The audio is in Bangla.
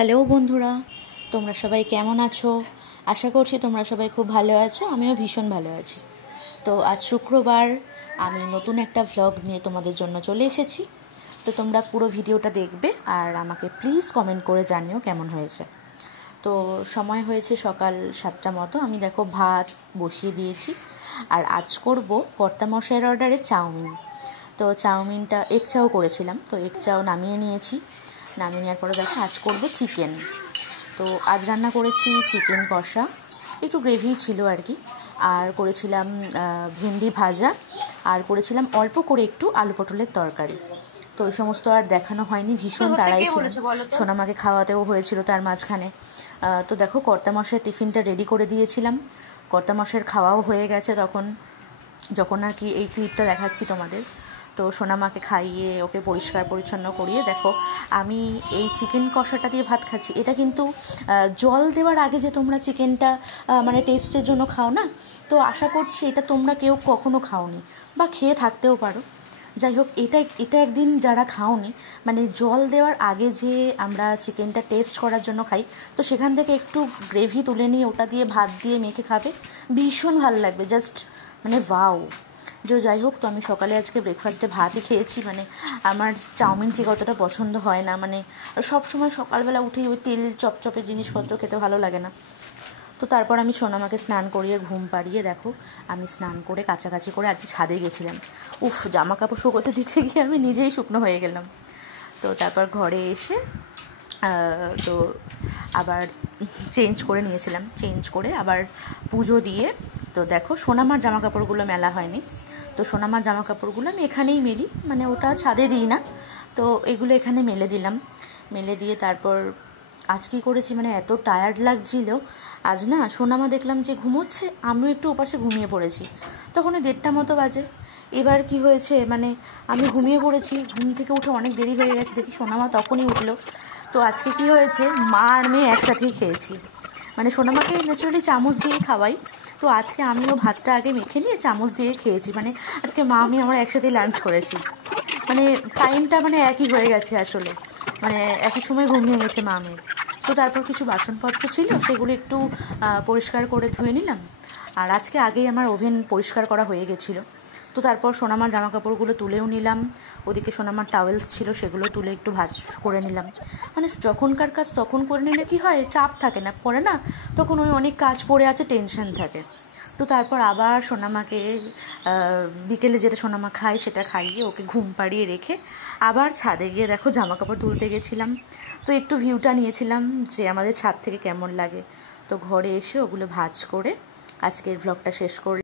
হ্যালো বন্ধুরা, তোমরা সবাই কেমন আছো? আশা করছি তোমরা সবাই খুব ভালো আছো। আমিও ভীষণ ভালো আছি। তো আজ শুক্রবার, আমি নতুন একটা ভ্লগ নিয়ে তোমাদের জন্য চলে এসেছি। তো তোমরা পুরো ভিডিওটা দেখবে আর আমাকে প্লিজ কমেন্ট করে জানিও কেমন হয়েছে। তো সময় হয়েছে সকাল 7টা মতো। আমি দেখো ভাত বসিয়ে দিয়েছি, আর আজ করব কর্তামশাইয়ের অর্ডারে চাউমিন। তো চাউমিনটা এগ চাও করেছিলাম, তো এগ চাও নামিয়ে নিয়েছি। নামিয়ে নেওয়ার পরে দেখো আজ করব চিকেন। তো আজ রান্না করেছি চিকেন কষা, একটু গ্রেভি ছিল আর কি, আর করেছিলাম ভেন্ডি ভাজা, আর করেছিলাম অল্প করে একটু আলু পটলের তরকারি। তো ওই সমস্ত আর দেখানো হয়নি, ভীষণ তাড়াই ছিল, সোনামাকে খাওয়াতেও হয়েছিল তার মাঝখানে। তো দেখো কর্তামশাইয়ের টিফিনটা রেডি করে দিয়েছিলাম, কর্তামশাইয়ের খাওয়াও হয়ে গেছে তখন, যখন আর কি এই ক্লিপটা দেখাচ্ছি তোমাদের। তো সোনামাকে খাইয়ে ওকে পরিষ্কার পরিচ্ছন্ন করিয়ে দেখো আমি এই চিকেন কষাটা দিয়ে ভাত খাচ্ছি। এটা কিন্তু জল দেওয়ার আগে যে তোমরা চিকেনটা মানে টেস্টের জন্য খাও না, তো আশা করছি এটা তোমরা কেউ কখনো খাওনি বা খেয়ে থাকতেও পারো। যাই হোক, এটা একদিন যারা খাওনি, মানে জল দেওয়ার আগে যে আমরা চিকেনটা টেস্ট করার জন্য খাই, তো সেখান থেকে একটু গ্রেভি তুলে নিয়ে ওটা দিয়ে ভাত দিয়ে মেখে খাবে, ভীষণ ভালো লাগবে, জাস্ট মানে ওয়াও। যাই হোক, তো আমি সকালে আজকে ব্রেকফাস্টে ভাতই খেয়েছি। মানে আমার চাউমিন ঠিক অতটা পছন্দ হয় না, মানে সব সময় সকালবেলা উঠেই ওই তেল চপচপে জিনিসপত্র খেতে ভালো লাগে না। তো তারপর আমি সোনামাকে স্নান করিয়ে ঘুম পাড়িয়ে দেখো আমি স্নান করে কাছাকাছি করে আজকে ছাদে গেছিলাম। জামা কাপড় শুকোতে দিতে গিয়ে আমি নিজেই শুকনো হয়ে গেলাম। তো তারপর ঘরে এসে তো আবার চেঞ্জ করে নিয়েছিলাম, চেঞ্জ করে আবার পুজো দিয়ে। তো দেখো সোনামার জামা কাপড়গুলো মেলা হয়নি, তো সোনামার জামা কাপড়গুলো আমি এখানেই মেলি, মানে ওটা ছাদে দিই না, তো এগুলো এখানে মেলে দিলাম। মেলে দিয়ে তারপর আজ কী করেছি, মানে এত টায়ার্ড লাগছিল আজ না, সোনামা দেখলাম যে ঘুমোচ্ছে, আমিও একটু ওপাশে ঘুমিয়ে পড়েছি। তখন 1:30 মতো বাজে। এবার কি হয়েছে, মানে আমি ঘুমিয়ে পড়েছি, ঘুম থেকে উঠে অনেক দেরি হয়ে গেছে, দেখি সোনামা তখনই উঠলো। তো আজকে কি হয়েছে, মা আর মেয়ে একসাথেই খেয়েছি। মানে সোনামাকে ন্যাচারালি চামচ দিয়ে খাওয়াই, তো আজকে আমিও ভাতটা আগে মেখে নিয়ে চামচ দিয়ে খেয়েছি। মানে আজকে মা আমি আমরা একসাথেই লাঞ্চ করেছি, মানে টাইমটা মানে একই হয়ে গেছে আসলে, মানে একই সময় ঘুমিয়ে গেছে মা মেয়ে। তো তারপর কিছু বাসনপত্র ছিল, সেগুলো একটু পরিষ্কার করে ধুয়ে নিলাম। আর আজকে আগেই আমার ওভেন পরিষ্কার করা হয়ে গেছিলো। তো তারপর সোনামার জামা কাপড়গুলো তুলেও নিলাম, ওদিকে সোনামার টাওয়েলস ছিল সেগুলো তুলে একটু ভাঁজ করে নিলাম। মানে যখনকার কাজ তখন করে নিলে কি হয়, চাপ থাকে না, পরে না তখন ওই অনেক কাজ পড়ে আছে, টেনশন থাকে। তো তারপর আবার সোনামাকে বিকেলে যেটা সোনামা খায় সেটা খাইয়ে ওকে ঘুম পাড়িয়ে রেখে আবার ছাদে গিয়ে দেখো জামা কাপড় তুলতে গেছিলাম। তো একটু ভিউটা নিয়েছিলাম যে আমাদের ছাদ থেকে কেমন লাগে। তো ঘরে এসে ওগুলো ভাঁজ করে আজকের ভ্লগটা শেষ করলাম।